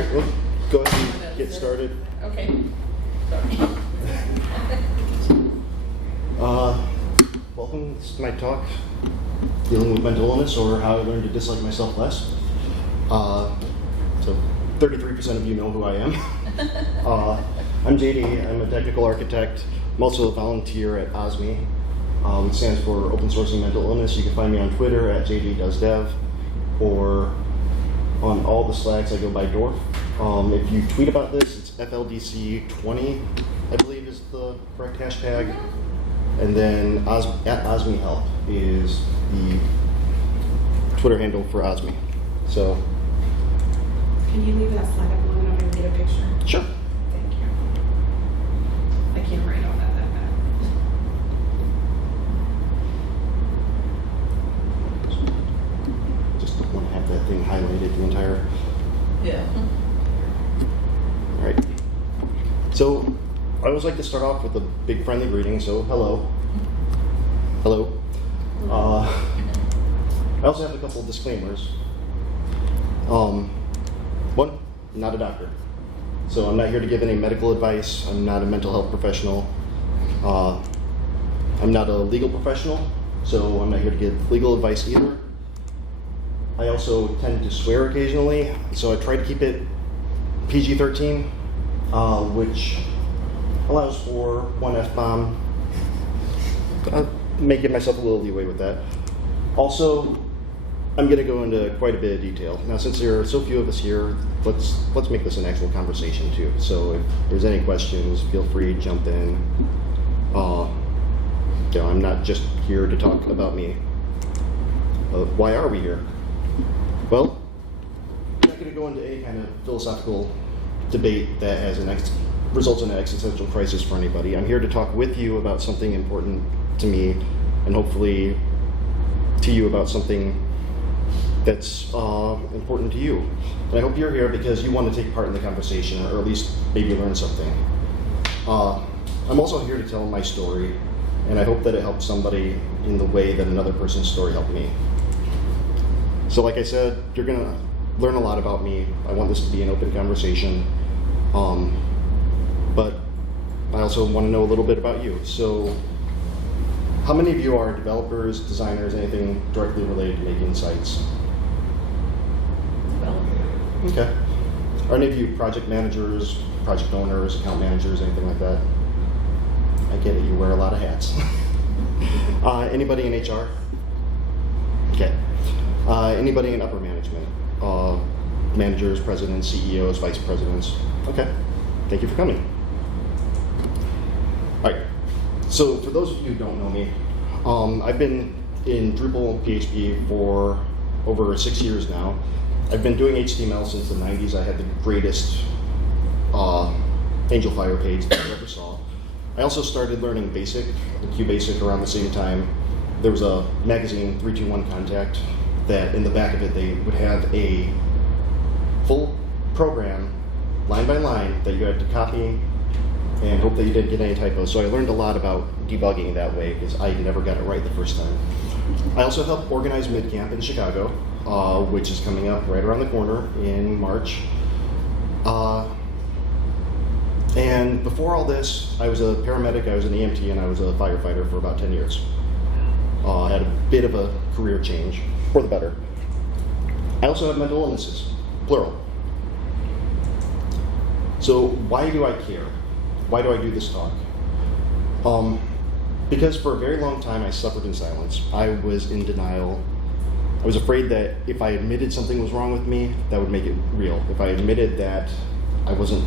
right, we'll go ahead and get started. Okay. Welcome. This is my talk, dealing with mental illness or how I learned to dislike myself less. So 33% of you know who I am. I'm JD. I'm a technical architect. I'm also a volunteer at OSMI, which stands for Open Sourcing Mental Illness. You can find me on Twitter at JDDoesDev, or on all the Slacks I go by Dorf. If you tweet about this, it's FLDC20, I believe is the correct hashtag. And then at OSMI Help is the Twitter handle for OSMI. So, can you leave that slide up long enough and get a picture? Sure. Thank you. I can't write all that bad. Just don't want to have that thing highlighted the entire. Yeah. All right. So, I always like to start off with a big friendly greeting. So, hello. Hello. I also have a couple of disclaimers. One, I'm not a doctor. So I'm not here to give any medical advice. I'm not a mental health professional. I'm not a legal professional, so I'm not here to give legal advice either. I also tend to swear occasionally, so I try to keep it PG-13, which allows for one F-bomb. I may give myself a little leeway with that. Also, I'm going to go into quite a bit of detail. Now, since there are so few of us here, let's make this an actual conversation too. So if there's any questions, feel free to jump in. I'm not just here to talk about me. Why are we here? Well, I'm not going to go into any kind of philosophical debate that has results in an existential crisis for anybody. I'm here to talk with you about something important to me, and hopefully to you about something that's important to you. And I hope you're here because you want to take part in the conversation, or at least maybe learn something. I'm also here to tell my story, and I hope that it helps somebody in the way that another person's story helped me. So like I said, you're going to learn a lot about me. I want this to be an open conversation. But I also want to know a little bit about you. So how many of you are developers, designers, anything directly related to making sites? Okay. Are any of you project managers, project owners, account managers, anything like that? I get it, you wear a lot of hats. Anybody in HR? Okay. Anybody in upper management? Managers, presidents, CEOs, vice presidents? Okay. Thank you for coming. All right. So for those of you who don't know me, I've been in Drupal PHP for over 6 years now. I've been doing HTML since the 90s. I had the greatest Angel Fire page that I ever saw. I also started learning BASIC, QBasic, around the same time. There was a magazine, 321 Contact, that in the back of it they would have a full program, line by line, that you had to copy and hope that you didn't get any typos. So I learned a lot about debugging that way because I never got it right the first time. I also helped organize MidCamp in Chicago, which is coming up right around the corner in March. And before all this, I was a paramedic, I was an EMT, and I was a firefighter for about 10 years. I had a bit of a career change, for the better. I also have mental illnesses, plural. So why do I care? Why do I do this talk? Because for a very long time I suffered in silence. I was in denial. I was afraid that if I admitted something was wrong with me, that would make it real. If I admitted that I wasn't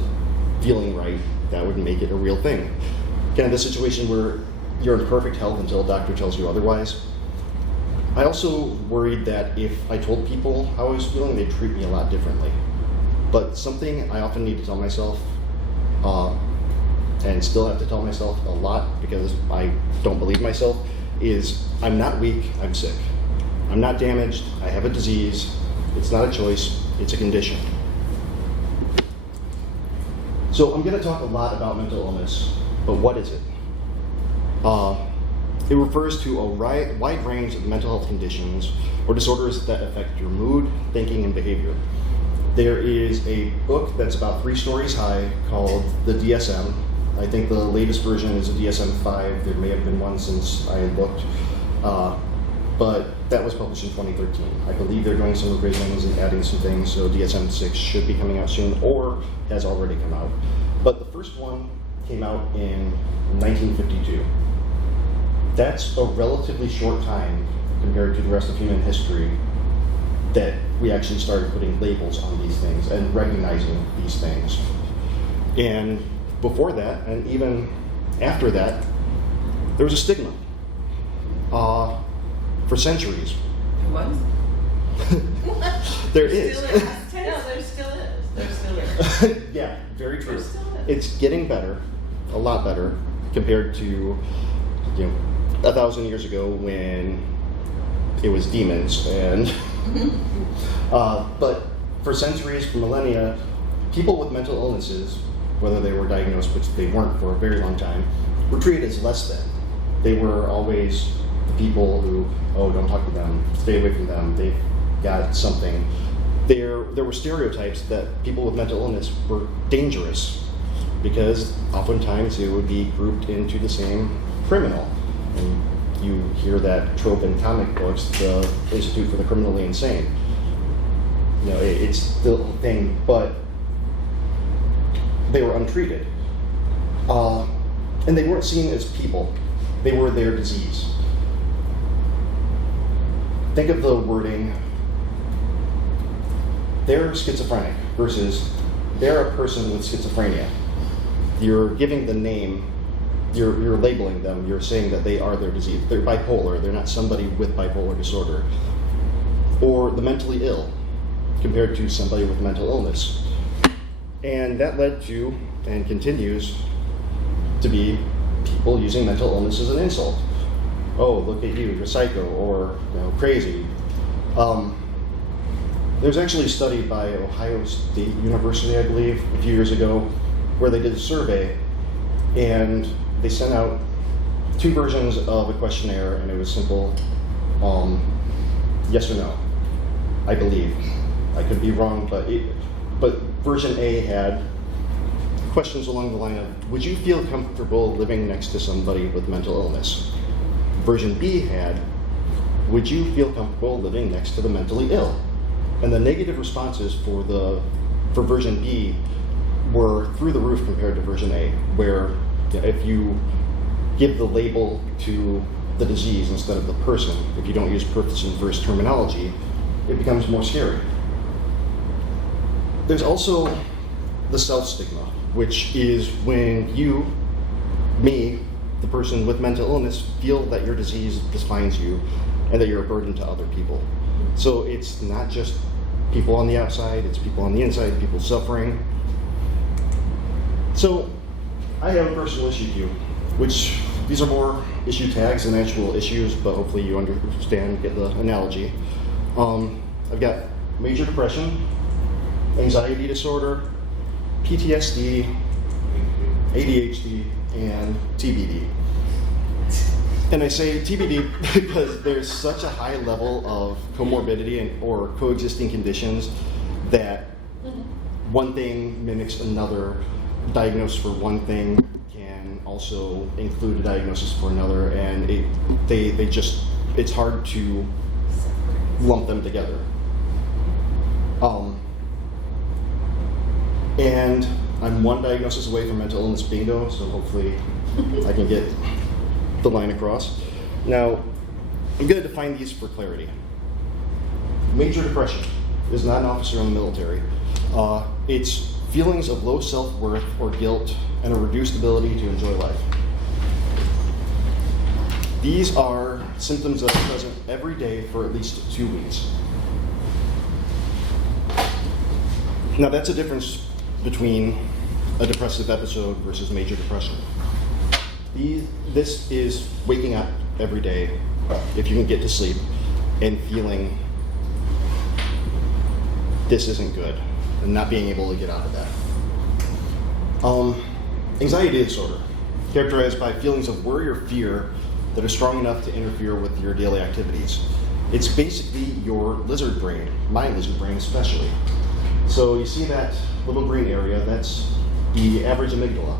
feeling right, that would make it a real thing. Kind of the situation where you're in perfect health until a doctor tells you otherwise. I also worried that if I told people how I was feeling, they'd treat me a lot differently. But something I often need to tell myself, and still have to tell myself a lot because I don't believe myself, is I'm not weak, I'm sick. I'm not damaged, I have a disease. It's not a choice, it's a condition. So I'm going to talk a lot about mental illness, but what is it? It refers to a wide range of mental health conditions or disorders that affect your mood, thinking, and behavior. There is a book that's about 3 stories high called the DSM. I think the latest version is a DSM-5. There may have been one since I had looked. But that was published in 2013. I believe they're doing some revisions and adding some things, so DSM-6 should be coming out soon, or has already come out. But the first one came out in 1952. That's a relatively short time compared to the rest of human history that we actually started putting labels on these things and recognizing these things. And before that, and even after that, there was a stigma. For centuries. It was? There is. Still is. No, there still is. There still is. Yeah, very true. There still is. It's getting better, a lot better, compared to 1,000 years ago when it was demons. And but for centuries, for millennia, people with mental illnesses, whether they were diagnosed, which they weren't for a very long time, were treated as less than. They were always the people who, oh, don't talk to them, stay away from them, they've got something. There were stereotypes that people with mental illness were dangerous because oftentimes it would be grouped into the same criminal. And you hear that trope in comic books, the Institute for the Criminally Insane. It's the thing, but they were untreated. And they weren't seen as people. They were their disease. Think of the wording, they're schizophrenic versus they're a person with schizophrenia. You're giving the name, you're labeling them, you're saying that they are their disease. They're bipolar, they're not somebody with bipolar disorder. Or the mentally ill compared to somebody with mental illness. And that led to, and continues to be, people using mental illness as an insult. Oh, look at you, you're psycho, or crazy. There's actually a study by Ohio State University, I believe, a few years ago, where they did a survey, and they sent out 2 versions of a questionnaire, and it was simple, yes or no, I believe. I could be wrong, but version A had questions along the line of, would you feel comfortable living next to somebody with mental illness? Version B had, would you feel comfortable living next to the mentally ill? And the negative responses for version B were through the roof compared to version A, where if you give the label to the disease instead of the person, if you don't use person versus terminology, it becomes more scary. There's also the self-stigma, which is when you, me, the person with mental illness, feel that your disease defines you and that you're a burden to other people. So it's not just people on the outside, it's people on the inside, people suffering. So I have a personal issue to you, which these are more issue tags than actual issues, but hopefully you understand, get the analogy. I've got major depression, anxiety disorder, PTSD, ADHD, and TBD. And I say TBD because there's such a high level of comorbidity or coexisting conditions that one thing mimics another. Diagnosis for one thing can also include a diagnosis for another, and it's hard to lump them together. And I'm one diagnosis away from mental illness bingo, so hopefully I can get the line across. Now, I'm going to define these for clarity. Major depression is not an officer in the military. It's feelings of low self-worth or guilt and a reduced ability to enjoy life. These are symptoms that are present every day for at least 2 weeks. Now, that's a difference between a depressive episode versus major depression. This is waking up every day, if you can get to sleep, and feeling this isn't good, and not being able to get out of that. Anxiety disorder, characterized by feelings of worry or fear that are strong enough to interfere with your daily activities. It's basically your lizard brain, my lizard brain especially, So you see that little green area, that's the average amygdala,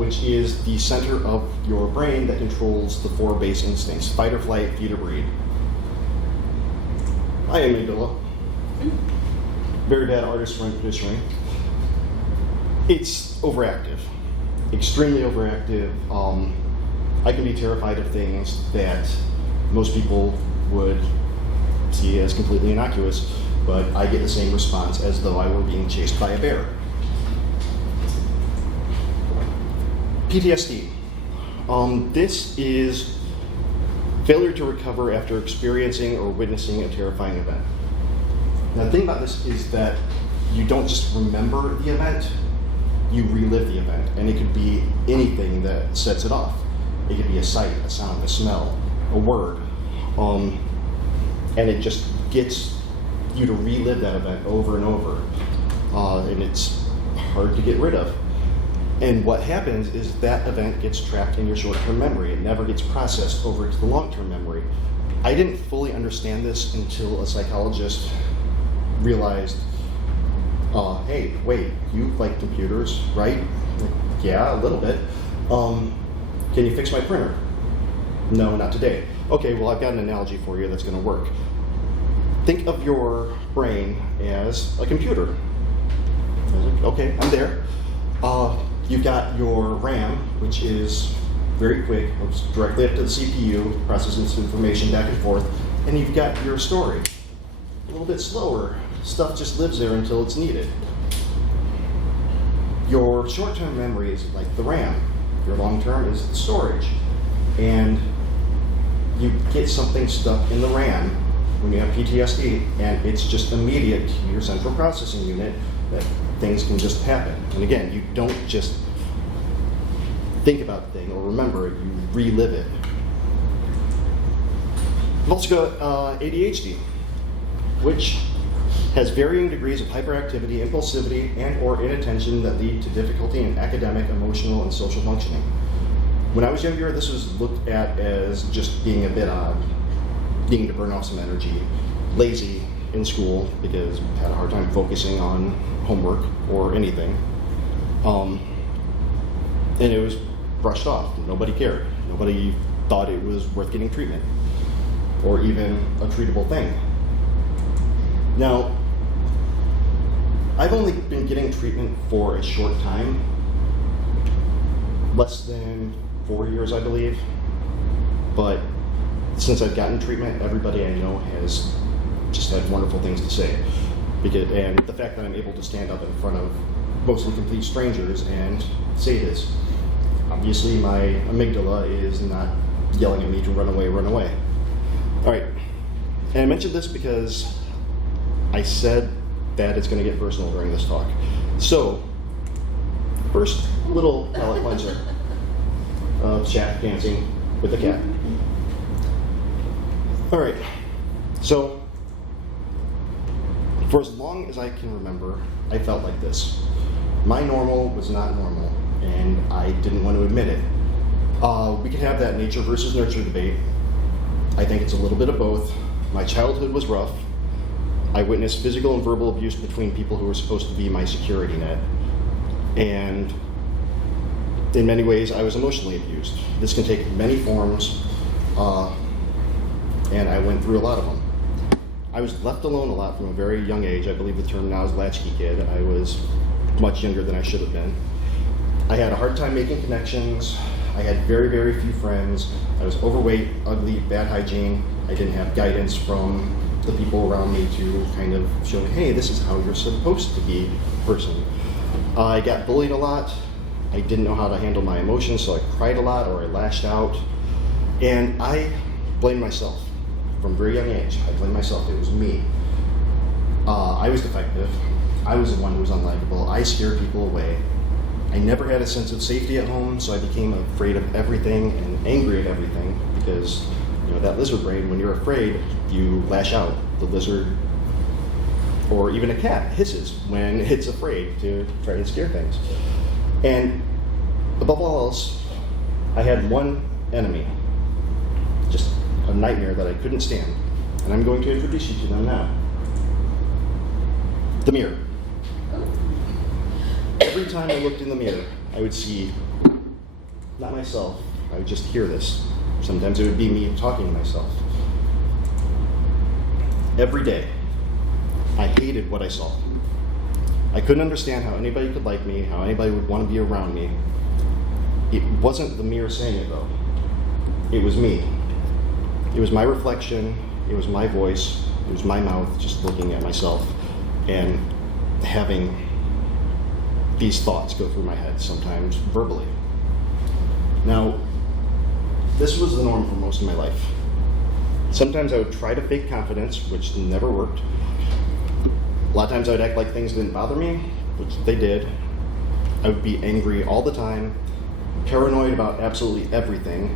which is the center of your brain that controls the 4 base instincts: fight or flight, feed or breed. Hi, amygdala. Very bad artist rendition. It's overactive, extremely overactive. I can be terrified of things that most people would see as completely innocuous, but I get the same response as though I were being chased by a bear. PTSD. This is failure to recover after experiencing or witnessing a terrifying event. Now, the thing about this is that you don't just remember the event, you relive the event, and it could be anything that sets it off. It could be a sight, a sound, a smell, a word, and it just gets you to relive that event over and over, and it's hard to get rid of. And what happens is that event gets trapped in your short-term memory. It never gets processed over to the long-term memory. I didn't fully understand this until a psychologist realized, hey, wait, you like computers, right? Like, yeah, a little bit. Can you fix my printer? No, not today. Okay, well, I've got an analogy for you that's going to work. Think of your brain as a computer. I was like, okay, I'm there. You've got your RAM, which is very quick, goes directly up to the CPU, processes information back and forth, and you've got your storage, a little bit slower. Stuff just lives there until it's needed. Your short-term memory is like the RAM. Your long-term is the storage. And you get something stuck in the RAM when you have PTSD, and it's just immediate to your central processing unit that things can just happen. And again, you don't just think about the thing or remember it, you relive it. We've also got ADHD, which has varying degrees of hyperactivity, impulsivity, and or inattention that lead to difficulty in academic, emotional, and social functioning. When I was younger, this was looked at as just being a bit odd, needing to burn off some energy, lazy in school because I had a hard time focusing on homework or anything. And it was brushed off. Nobody cared. Nobody thought it was worth getting treatment or even a treatable thing. Now, I've only been getting treatment for a short time, less than 4 years, I believe. But since I've gotten treatment, everybody I know has just had wonderful things to say. And the fact that I'm able to stand up in front of mostly complete strangers and say this. Obviously, my amygdala is not yelling at me to run away, run away. All right, and I mentioned this because I said that it's going to get personal during this talk. So, first little palate cleanser of Shaq dancing with the cat. All right, so for as long as I can remember, I felt like this. My normal was not normal, and I didn't want to admit it. We could have that nature versus nurture debate. I think it's a little bit of both. My childhood was rough. I witnessed physical and verbal abuse between people who were supposed to be my security net. And in many ways, I was emotionally abused. This can take many forms, and I went through a lot of them. I was left alone a lot from a very young age. I believe the term now is latchkey kid. I was much younger than I should have been. I had a hard time making connections. I had very, very few friends. I was overweight, ugly, bad hygiene. I didn't have guidance from the people around me to kind of show me, hey, this is how you're supposed to be a person. I got bullied a lot. I didn't know how to handle my emotions, so I cried a lot or I lashed out. And I blamed myself. From a very young age, I blamed myself. It was me. I was defective. I was the one who was unlikable. I scared people away. I never had a sense of safety at home, so I became afraid of everything and angry at everything because, you know, that lizard brain, when you're afraid, you lash out. The lizard, or even a cat, hisses when it's afraid to try to scare things. And above all else, I had one enemy, just a nightmare that I couldn't stand. And I'm going to introduce you to them now. The mirror. Every time I looked in the mirror, I would see, not myself, I would just hear this. Sometimes it would be me talking to myself. Every day, I hated what I saw. I couldn't understand how anybody could like me, how anybody would want to be around me. It wasn't the mirror saying it though. It was me. It was my reflection, it was my voice, it was my mouth just looking at myself and having these thoughts go through my head, sometimes verbally. Now, this was the norm for most of my life. Sometimes I would try to fake confidence, which never worked. A lot of times I would act like things didn't bother me, which they did. I would be angry all the time, paranoid about absolutely everything.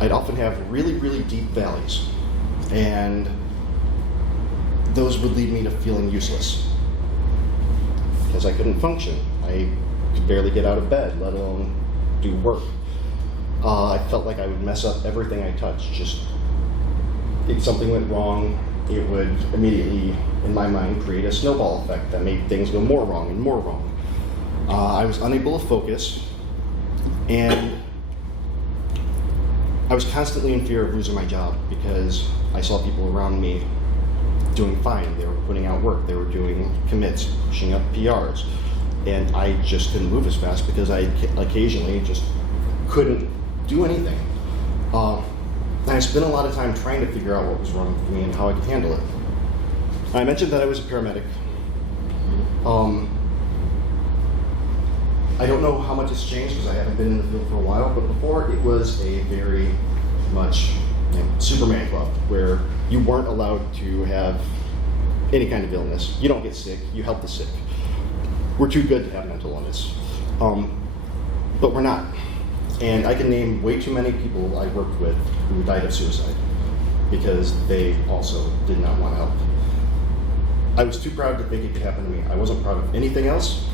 I'd often have really, really deep valleys, and those would lead me to feeling useless because I couldn't function. I could barely get out of bed, let alone do work. I felt like I would mess up everything I touched. Just if something went wrong, it would immediately, in my mind, create a snowball effect that made things go more wrong and more wrong. I was unable to focus, and I was constantly in fear of losing my job because I saw people around me doing fine. They were putting out work, they were doing commits, pushing up PRs, and I just couldn't move as fast because I occasionally just couldn't do anything. And I spent a lot of time trying to figure out what was wrong with me and how I could handle it. I mentioned that I was a paramedic. I don't know how much it's changed because I haven't been in the field for a while, but before it was a very much Superman club where you weren't allowed to have any kind of illness. You don't get sick, you help the sick. We're too good to have mental illness. But we're not. And I can name way too many people I worked with who died of suicide because they also did not want help. I was too proud to think it could happen to me. I wasn't proud of anything else.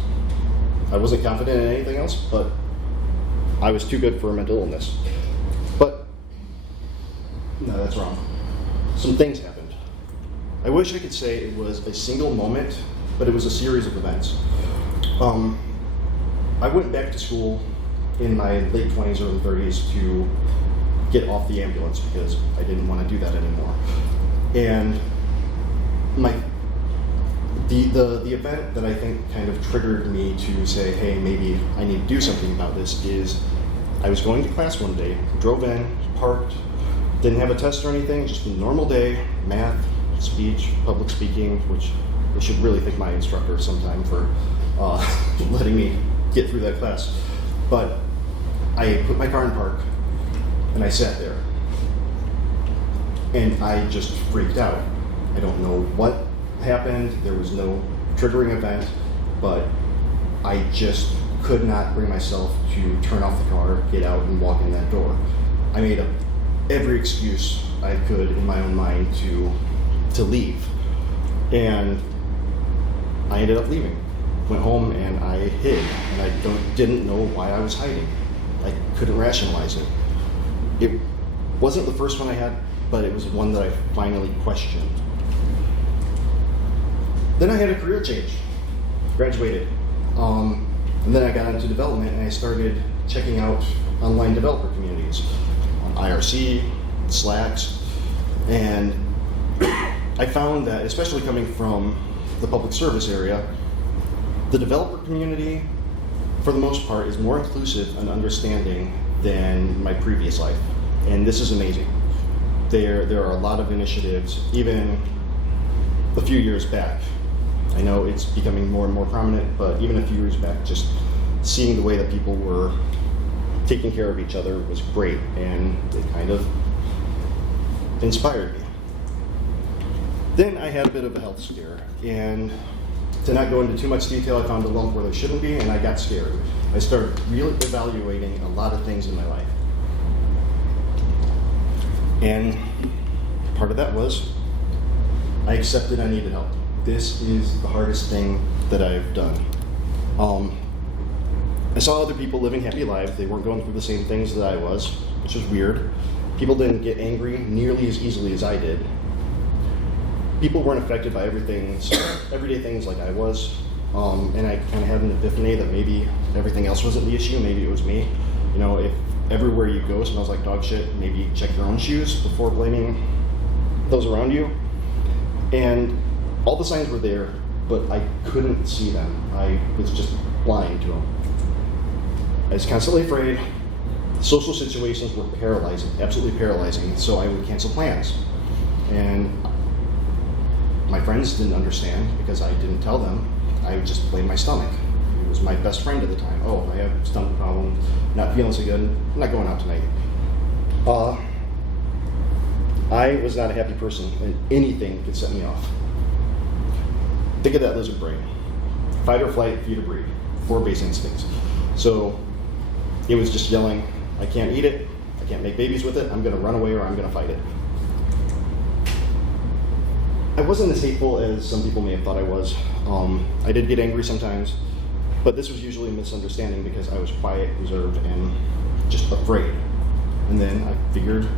I wasn't confident in anything else, but I was too good for a mental illness. But, no, that's wrong. Some things happened. I wish I could say it was a single moment, but it was a series of events. I went back to school in my late 20s, early 30s to get off the ambulance because I didn't want to do that anymore. And the event that I think kind of triggered me to say, hey, maybe I need to do something about this is I was going to class one day, drove in, parked, didn't have a test or anything, just a normal day, math, speech, public speaking, which I should really thank my instructor sometime for letting me get through that class. But I put my car in park and I sat there and I just freaked out. I don't know what happened, there was no triggering event, but I just could not bring myself to turn off the car, get out, and walk in that door. I made up every excuse I could in my own mind to leave, and I ended up leaving. Went home and I hid, and I didn't know why I was hiding. I couldn't rationalize it. It wasn't the first one I had, but it was one that I finally questioned. Then I had a career change, graduated, and then I got into development and I started checking out online developer communities on IRC, Slacks, and I found that, especially coming from the public service area, the developer community, for the most part, is more inclusive and understanding than my previous life, and this is amazing. There are a lot of initiatives, even a few years back. I know it's becoming more and more prominent, but even a few years back, just seeing the way that people were taking care of each other was great, and it kind of inspired me. Then I had a bit of a health scare, and to not go into too much detail, I found a lump where there shouldn't be, and I got scared. I started really evaluating a lot of things in my life. And part of that was I accepted I needed help. This is the hardest thing that I've done. I saw other people living happy lives. They weren't going through the same things that I was, which was weird. People didn't get angry nearly as easily as I did. people weren't affected by everyday things like I was. And I kind of had an epiphany that maybe everything else wasn't the issue, maybe it was me. You know, if everywhere you go smells like dog shit, maybe check your own shoes before blaming those around you. And all the signs were there, but I couldn't see them. I was just blind to them. I was constantly afraid. Social situations were paralyzing, absolutely paralyzing, so I would cancel plans. And my friends didn't understand because I didn't tell them. I would just blame my stomach. It was my best friend at the time. Oh, I have a stomach problem, not feeling so good, I'm not going out tonight. I was not a happy person, and anything could set me off. Think of that lizard brain. Fight or flight, feed or breed. 4 base instincts. So it was just yelling, I can't eat it, I can't make babies with it, I'm gonna run away or I'm gonna fight it. I wasn't as hateful as some people may have thought I was. I did get angry sometimes, but this was usually a misunderstanding because I was quiet, reserved, and just afraid. And then I figured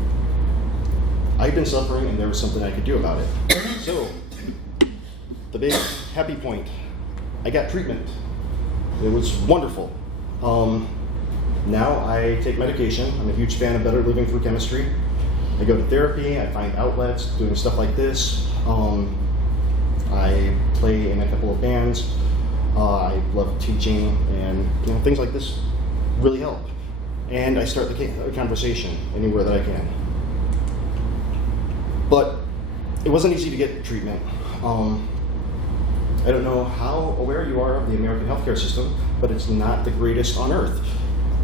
I'd been suffering and there was something I could do about it. So, the big happy point, I got treatment. It was wonderful. Now I take medication. I'm a huge fan of better living through chemistry. I go to therapy, I find outlets, doing stuff like this. I play in a couple of bands. I love teaching, and things like this really help. And I start the conversation anywhere that I can. But it wasn't easy to get treatment. I don't know how aware you are of the American healthcare system, but it's not the greatest on earth.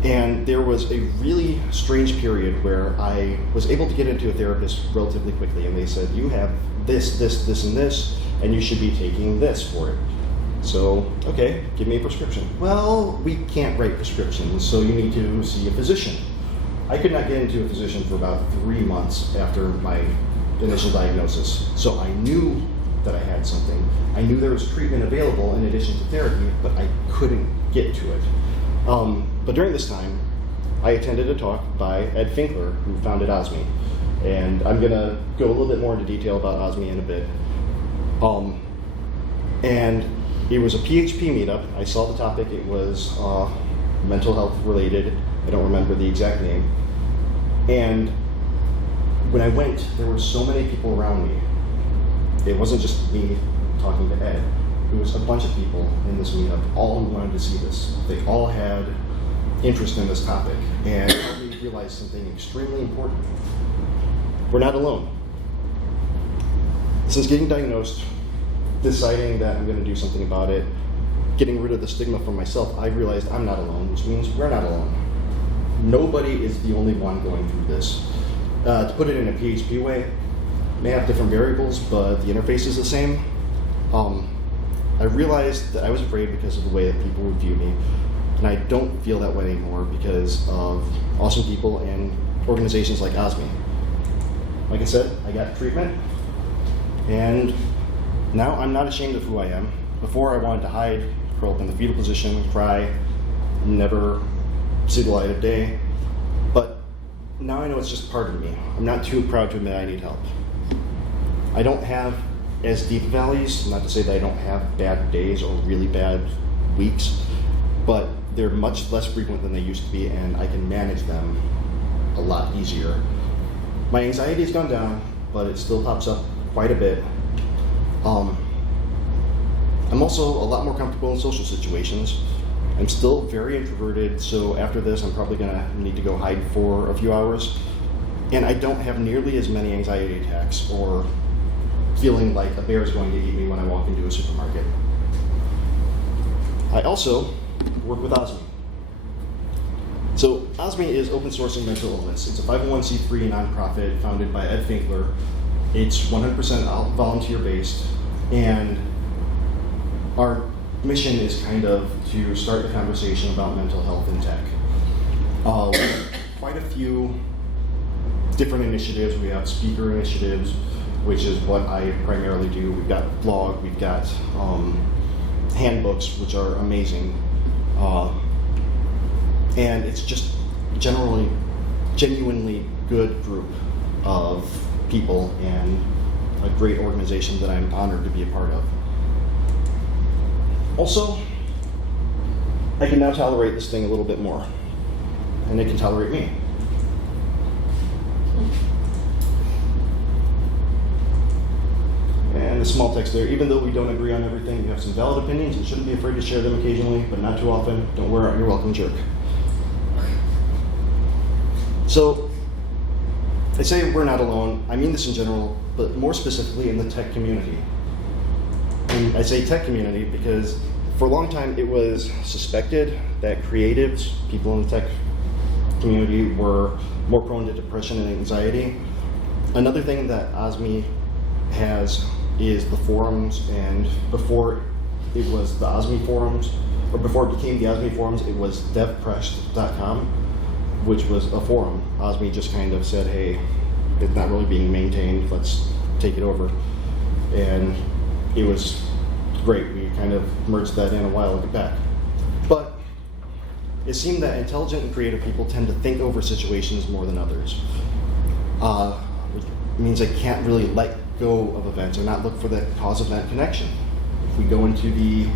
And there was a really strange period where I was able to get into a therapist relatively quickly, and they said, you have this, and this, and you should be taking this for it. So, okay, give me a prescription. Well, we can't write prescriptions, so you need to see a physician. I could not get into a physician for about 3 months after my initial diagnosis. So I knew that I had something. I knew there was treatment available in addition to therapy, but I couldn't get to it. But during this time, I attended a talk by Ed Finkler, who founded OSMI. And I'm gonna go a little bit more into detail about OSMI in a bit. And it was a PHP meetup. I saw the topic. It was mental health related. I don't remember the exact name. And when I went, there were so many people around me. It wasn't just me talking to Ed. It was a bunch of people in this meetup, all who wanted to see this. They all had interest in this topic, and it helped me realize something extremely important. We're not alone. Since getting diagnosed, deciding that I'm going to do something about it, getting rid of the stigma from myself, I realized I'm not alone, which means we're not alone. Nobody is the only one going through this. To put it in a PHP way, may have different variables, but the interface is the same. I realized that I was afraid because of the way that people would view me, and I don't feel that way anymore because of awesome people and organizations like OSMI. Like I said, I got treatment, and now I'm not ashamed of who I am. Before, I wanted to hide, curl up in the fetal position, cry, never see the light of day. But now I know it's just part of me. I'm not too proud to admit I need help. I don't have as deep valleys, not to say that I don't have bad days or really bad weeks, but they're much less frequent than they used to be, and I can manage them a lot easier. My anxiety has gone down, but it still pops up quite a bit. I'm also a lot more comfortable in social situations. I'm still very introverted, so after this I'm probably gonna need to go hide for a few hours. And I don't have nearly as many anxiety attacks or feeling like a bear is going to eat me when I walk into a supermarket. I also work with OSMI. So OSMI is open sourcing mental illness. It's a 501c3 nonprofit founded by Ed Finkler. It's 100% volunteer based, and our mission is kind of to start the conversation about mental health in tech. We have quite a few different initiatives. We have speaker initiatives, which is what I primarily do. We've got blog, we've got handbooks, which are amazing. And it's just genuinely good group of people and a great organization that I'm honored to be a part of. Also, I can now tolerate this thing a little bit more, and it can tolerate me. And the small text there, even though we don't agree on everything, you have some valid opinions, you shouldn't be afraid to share them occasionally, but not too often. Don't wear out your welcome, jerk. So, I say we're not alone. I mean this in general, but more specifically in the tech community. And I say tech community because for a long time it was suspected that creatives, people in the tech community, were more prone to depression and anxiety. Another thing that OSMI has is the forums, and before it was the OSMI forums, or before it became the OSMI forums, it was devpress.com, which was a forum. OSMI just kind of said, hey, it's not really being maintained, let's take it over. And it was great. We kind of merged that in a while back. But it seemed that intelligent and creative people tend to think over situations more than others. Which means they can't really let go of events or not look for that cause-event connection. If we go into the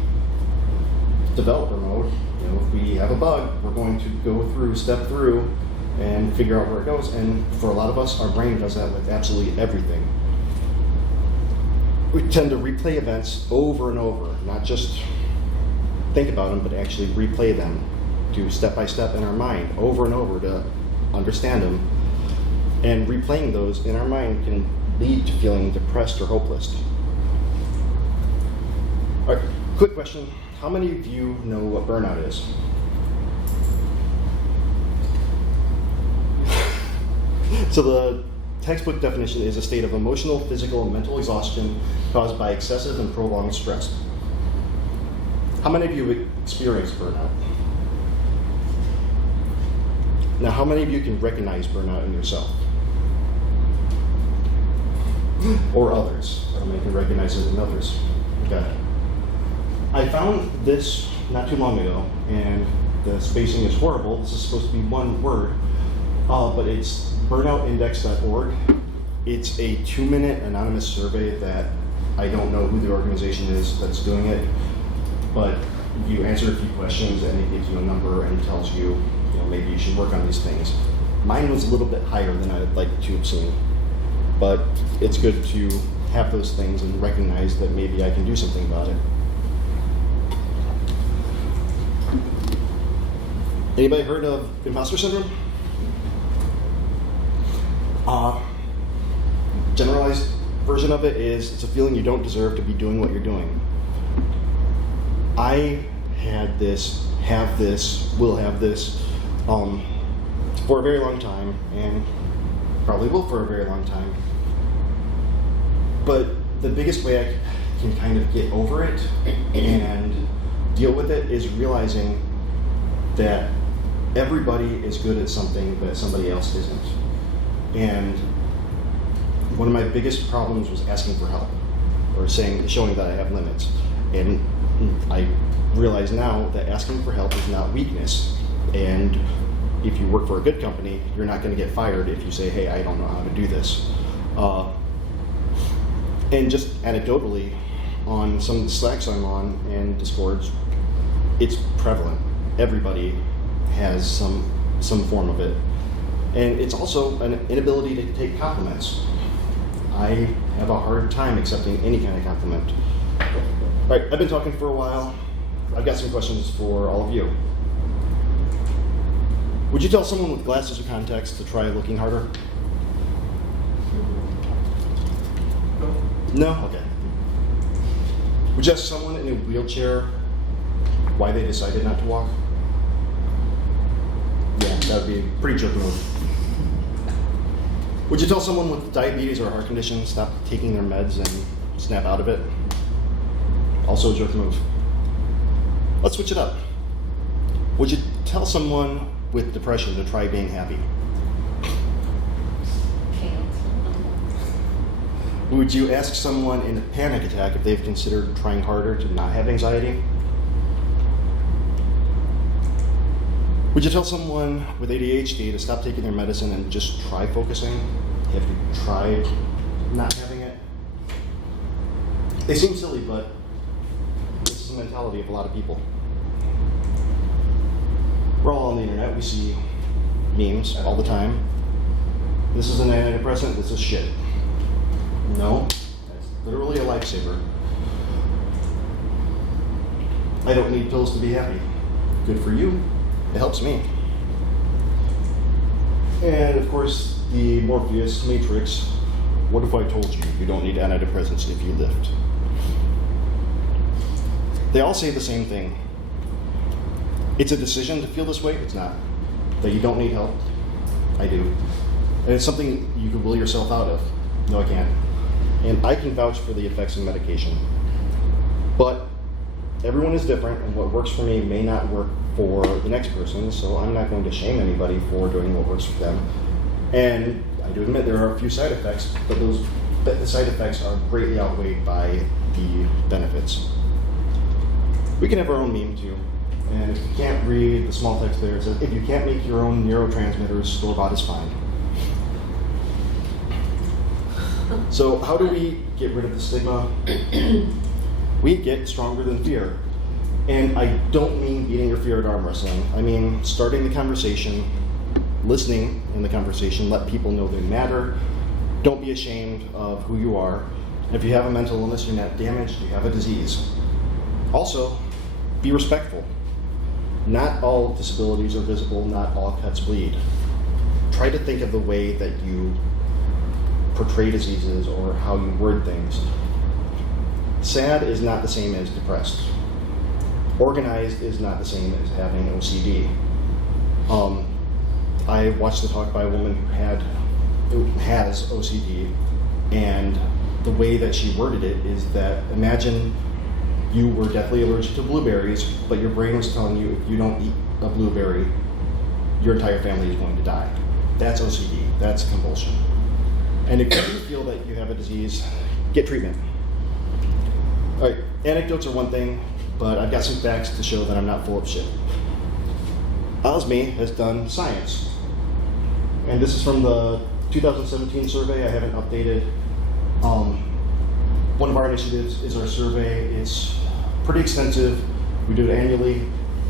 developer mode, if we have a bug, we're going to step through and figure out where it goes. And for a lot of us, our brain does that with absolutely everything. We tend to replay events over and over, not just think about them, but actually replay them, do step by step in our mind over and over to understand them. And replaying those in our mind can lead to feeling depressed or hopeless. All right, quick question. How many of you know what burnout is? So the textbook definition is a state of emotional, physical, and mental exhaustion caused by excessive and prolonged stress. How many of you have experienced burnout? Now, how many of you can recognize burnout in yourself? Or others? How many can recognize it in others? Okay. I found this not too long ago, and the spacing is horrible. This is supposed to be one word, but it's burnoutindex.org. It's a 2-minute anonymous survey that I don't know who the organization is that's doing it, but you answer a few questions and it gives you a number and tells you, maybe you should work on these things. Mine was a little bit higher than I'd like to have seen, but it's good to have those things and recognize that maybe I can do something about it. Anybody heard of imposter syndrome? Generalized version of it is it's a feeling you don't deserve to be doing what you're doing. I had this, have this, will have this for a very long time, and probably will for a very long time. But the biggest way I can kind of get over it and deal with it is realizing that everybody is good at something that somebody else isn't. And one of my biggest problems was asking for help, or showing that I have limits. And I realize now that asking for help is not weakness. And if you work for a good company, you're not going to get fired if you say, hey, I don't know how to do this. And just anecdotally, on some of the Slacks I'm on and Discords, it's prevalent. Everybody has some form of it. And it's also an inability to take compliments. I have a hard time accepting any kind of compliment. All right, I've been talking for a while. I've got some questions for all of you. Would you tell someone with glasses or contacts to try looking harder? No? Okay. Would you ask someone in a wheelchair why they decided not to walk? Yeah, that would be a pretty jerk move. Would you tell someone with diabetes or a heart condition stop taking their meds and snap out of it? Also a jerk move. Let's switch it up. Would you tell someone with depression to try being happy? Would you ask someone in a panic attack if they've considered trying harder to not have anxiety? Would you tell someone with ADHD to stop taking their medicine and just try focusing? Have you tried not having it? They seem silly, but this is the mentality of a lot of people. We're all on the internet. We see memes all the time. This is an antidepressant. This is shit. No, that's literally a lifesaver. I don't need pills to be happy. Good for you. It helps me. And of course, the Morpheus Matrix. What if I told you you don't need antidepressants if you lift? They all say the same thing. It's a decision to feel this way. It's not. That you don't need help. I do. And it's something you can will yourself out of. No, I can't. And I can vouch for the effects of medication. But everyone is different, and what works for me may not work for the next person, so I'm not going to shame anybody for doing what works for them. And I do admit there are a few side effects, but the side effects are greatly outweighed by the benefits. We can have our own meme too. And if you can't read the small text there, it says, if you can't make your own neurotransmitters, store-bought is fine. So how do we get rid of the stigma? We get stronger than fear. And I don't mean beating your fear at arm wrestling. I mean starting the conversation, listening in the conversation, let people know they matter. Don't be ashamed of who you are. If you have a mental illness, you're not damaged, you have a disease. Also, be respectful. Not all disabilities are visible, not all cuts bleed. Try to think of the way that you portray diseases or how you word things. Sad is not the same as depressed. Organized is not the same as having OCD. I watched a talk by a woman who has OCD, and the way that she worded it is that imagine you were deathly allergic to blueberries, but your brain was telling you if you don't eat a blueberry, your entire family is going to die. That's OCD. That's compulsion. And if you feel that you have a disease, get treatment. All right, anecdotes are one thing, but I've got some facts to show that I'm not full of shit. OSMI has done science. And this is from the 2017 survey. I haven't updated. One of our initiatives is our survey. It's pretty extensive. We do it annually.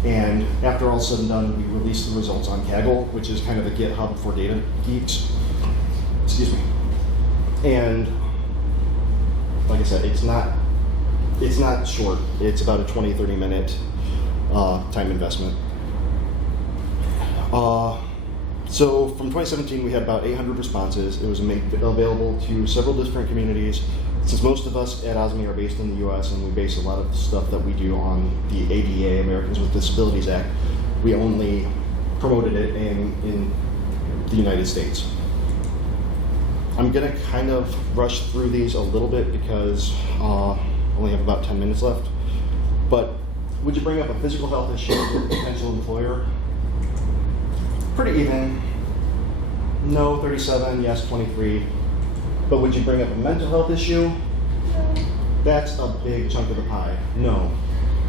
And after all said and done, we release the results on Kaggle, which is kind of a GitHub for data geeks. Excuse me. And like I said, it's not short. It's about a 20-30 minute time investment. So from 2017, we had about 800 responses. It was available to several different communities. Since most of us at OSMI are based in the US and we base a lot of the stuff that we do on the ADA, Americans with Disabilities Act, we only promoted it in the United States. I'm gonna kind of rush through these a little bit because I only have about 10 minutes left. But would you bring up a physical health issue with a potential employer? Pretty even. No, 37, yes, 23. But would you bring up a mental health issue? No. That's a big chunk of the pie. No.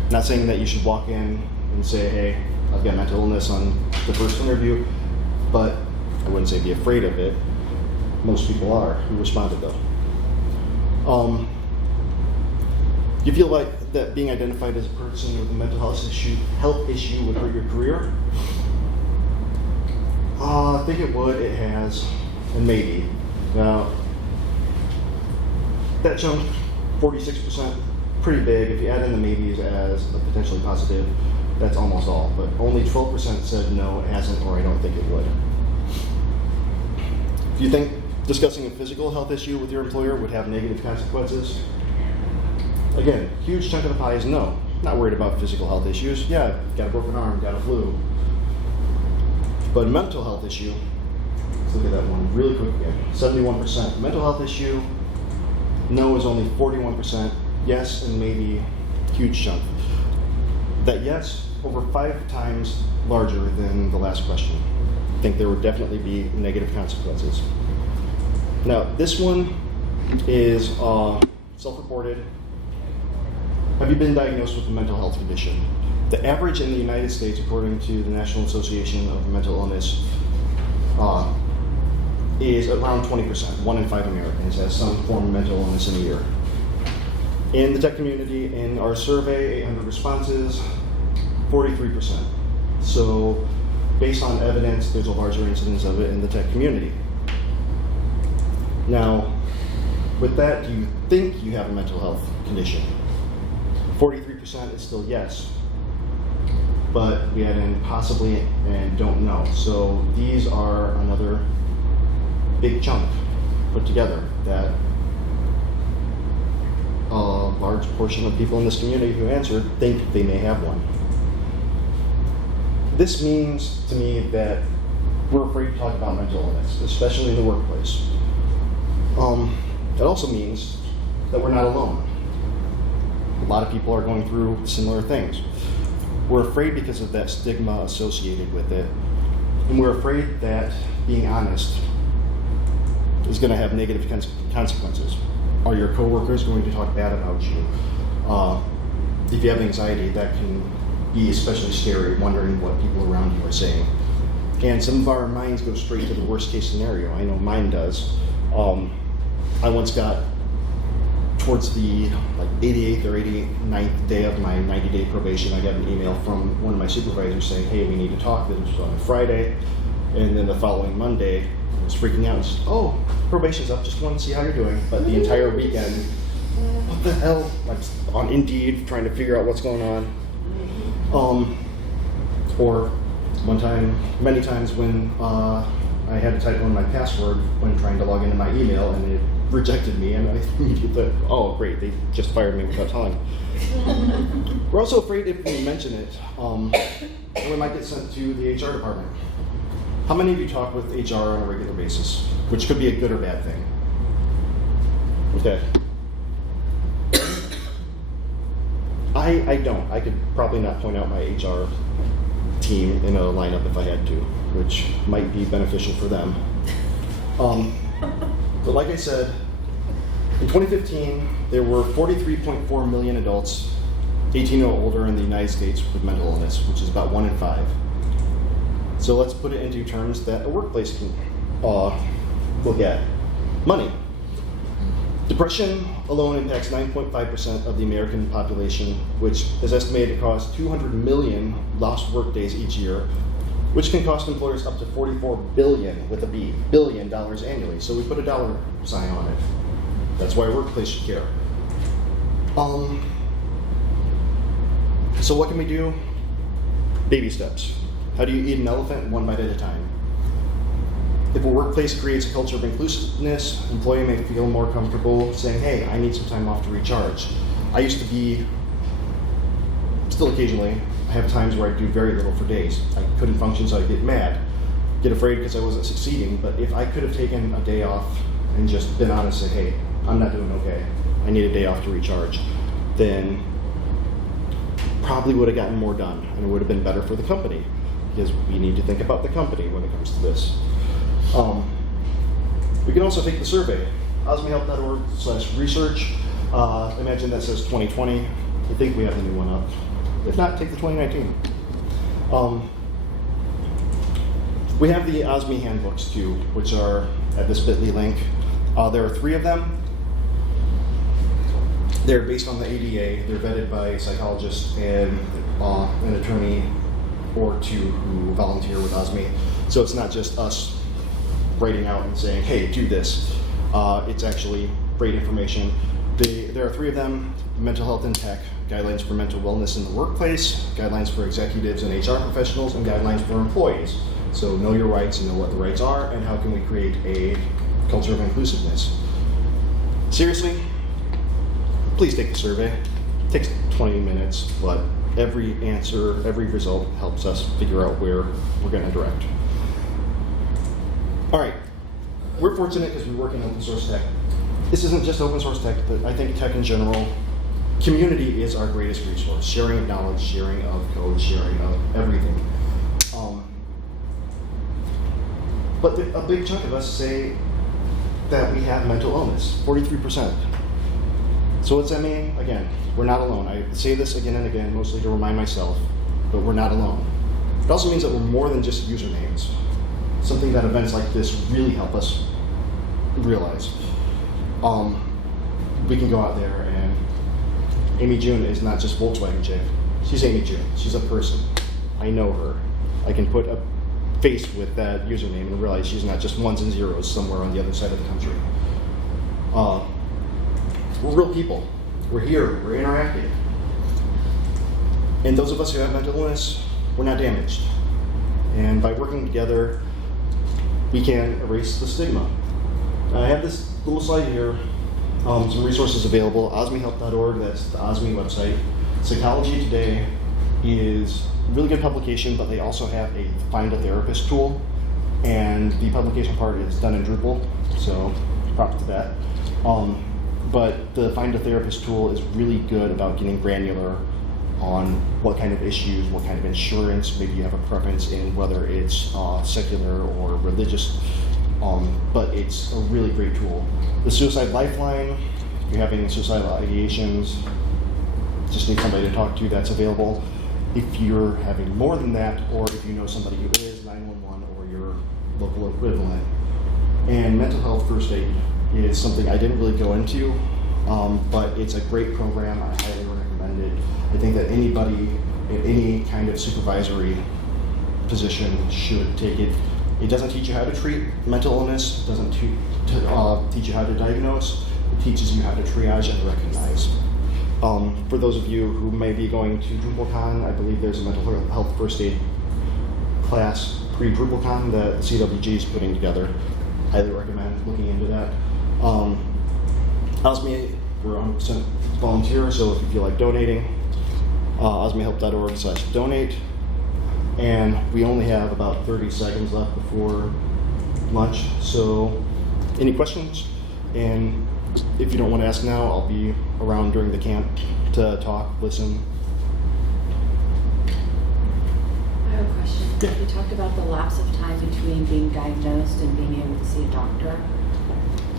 Not saying that you should walk in and say, hey, I've got mental illness on the first interview, but I wouldn't say be afraid of it. Most people are who responded though. You feel like that being identified as a person with a mental health issue would hurt your career? I think it would, it has, and maybe. Now, that chunk, 46%, pretty big. If you add in the maybes as a potentially positive, that's almost all. But only 12% said no, it hasn't, or I don't think it would. If you think discussing a physical health issue with your employer would have negative consequences, again, huge chunk of the pie is no. Not worried about physical health issues. Yeah, got a broken arm, got a flu. But a mental health issue, let's look at that one really quick again. 71%. Mental health issue, no is only 41%. Yes, and maybe huge chunk. That yes, over 5 times larger than the last question. I think there would definitely be negative consequences. Now, this one is self-reported. Have you been diagnosed with a mental health condition? The average in the United States, according to the National Association of Mental Illness, is around 20%. 1 in 5 Americans has some form of mental illness in a year. In the tech community, in our survey, 800 responses, 43%. So based on evidence, there's a larger incidence of it in the tech community. Now, with that, do you think you have a mental health condition? 43% is still yes, but we add in possibly and don't know. So these are another big chunk put together that a large portion of people in this community who answered think they may have one. This means to me that we're afraid to talk about mental illness, especially in the workplace. It also means that we're not alone. A lot of people are going through similar things. We're afraid because of that stigma associated with it, and we're afraid that being honest is going to have negative consequences. Are your coworkers going to talk bad about you? If you have anxiety, that can be especially scary, wondering what people around you are saying. And some of our minds go straight to the worst case scenario. I know mine does. I once got towards the 88th or 89th day of my 90-day probation, I got an email from one of my supervisors saying, hey, we need to talk. This was on a Friday. And then the following Monday, I was freaking out and said, oh, probation's up, just want to see how you're doing. But the entire weekend, what the hell? I was on Indeed trying to figure out what's going on. Or one time, many times when I had to type in my password when trying to log into my email and it rejected me, and I immediately thought, oh great, they just fired me without telling. We're also afraid if we mention it, we might get sent to the HR department. How many of you talk with HR on a regular basis? Which could be a good or bad thing. Okay. I don't. I could probably not point out my HR team in a lineup if I had to, which might be beneficial for them. But like I said, in 2015, there were 43.4 million adults 18 or older in the United States with mental illness, which is about 1 in 5. So let's put it into terms that a workplace can look at. Money. Depression alone impacts 9.5% of the American population, which is estimated to cause 200 million lost work days each year, which can cost employers up to $44 billion, with a B, billion dollars annually. So we put a dollar sign on it. That's why a workplace should care. So what can we do? Baby steps. How do you eat an elephant? One bite at a time. If a workplace creates a culture of inclusiveness, an employee may feel more comfortable saying, hey, I need some time off to recharge. I used to be, still occasionally, I have times where I do very little for days. I couldn't function, so I get mad, get afraid because I wasn't succeeding. But if I could have taken a day off and just been honest and said, hey, I'm not doing okay, I need a day off to recharge, then probably would have gotten more done, and it would have been better for the company, because we need to think about the company when it comes to this. We can also take the survey, osmihelp.org/research. Imagine that says 2020. I think we have the new one up. If not, take the 2019. We have the OSMI handbooks too, which are at this bit.ly link. There are 3 of them. They're based on the ADA. They're vetted by a psychologist and an attorney or 2 who volunteer with OSMI. So it's not just us writing out and saying, hey, do this. It's actually great information. There are 3 of them: mental health in tech, guidelines for mental wellness in the workplace, guidelines for executives and HR professionals, and guidelines for employees. So know your rights and know what the rights are, and how can we create a culture of inclusiveness. Seriously, please take the survey. It takes 20 minutes, but every answer, every result helps us figure out where we're going to direct. All right, we're fortunate because we work in open source tech. This isn't just open source tech, but I think tech in general. Community is our greatest resource. Sharing of knowledge, sharing of code, sharing of everything. But a big chunk of us say that we have mental illness, 43%. So what's that mean? Again, we're not alone. I say this again and again, mostly to remind myself, but we're not alone. It also means that we're more than just usernames. Something that events like this really help us realize. We can go out there and Amy June is not just Volkswagen chick. She's Amy June. She's a person. I know her. I can put a face with that username and realize she's not just ones and zeros somewhere on the other side of the country. We're real people. We're here. We're interacting. And those of us who have mental illness, we're not damaged. And by working together, we can erase the stigma. I have this little slide here, some resources available, osmihelp.org, that's the OSMI website. Psychology Today is a really good publication, but they also have a Find a Therapist tool, and the publication part is done in Drupal, so props to that. But the Find a Therapist tool is really good about getting granular on what kind of issues, what kind of insurance, maybe you have a preference in whether it's secular or religious, but it's a really great tool. The Suicide Lifeline, if you're having suicidal ideations, just need somebody to talk to, that's available. If you're having more than that, or if you know somebody who is, 911 or your local equivalent. And mental health first aid is something I didn't really go into, but it's a great program. I highly recommend it. I think that anybody in any kind of supervisory position should take it. It doesn't teach you how to treat mental illness. It doesn't teach you how to diagnose. It teaches you how to triage and recognize. For those of you who may be going to Drupalcamp, I believe there's a mental health first aid class pre-Drupalcamp that the CWG is putting together. Highly recommend looking into that. OSMI, we're 100% volunteer, so if you feel like donating, osmihelp.org/donate. And we only have about 30 seconds left before lunch, so any questions? And if you don't want to ask now, I'll be around during the camp to talk, listen. I have a question. Yeah. You talked about the lapse of time between being diagnosed and being able to see a doctor.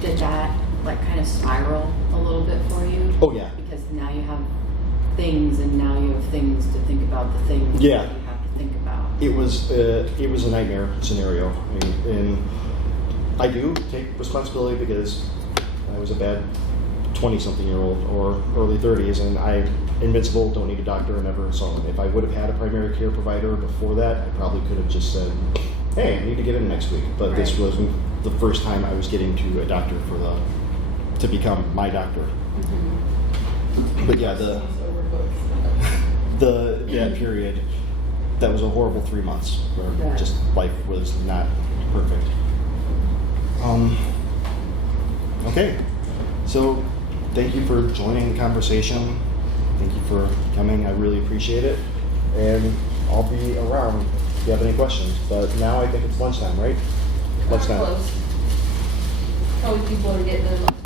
Did that kind of spiral a little bit for you? Oh yeah. Because now you have things, and now you have things to think about the things Yeah. that you have to think about. It was a nightmare scenario. And I do take responsibility because I was a bad 20-something-year-old or early 30s, and I'm invincible, don't need a doctor, and never saw it. If I would have had a primary care provider before that, I probably could have just said, hey, I need to get in next week. But this was the first time I was getting to a doctor to become my doctor. Mm-hmm. But yeah, that period, that was a horrible 3 months where just life was not perfect. Okay, so thank you for joining the conversation. Thank you for coming. I really appreciate it. And I'll be around if you have any questions. But now I think it's lunchtime, right? Lunchtime. Close. Probably people are getting their lunch.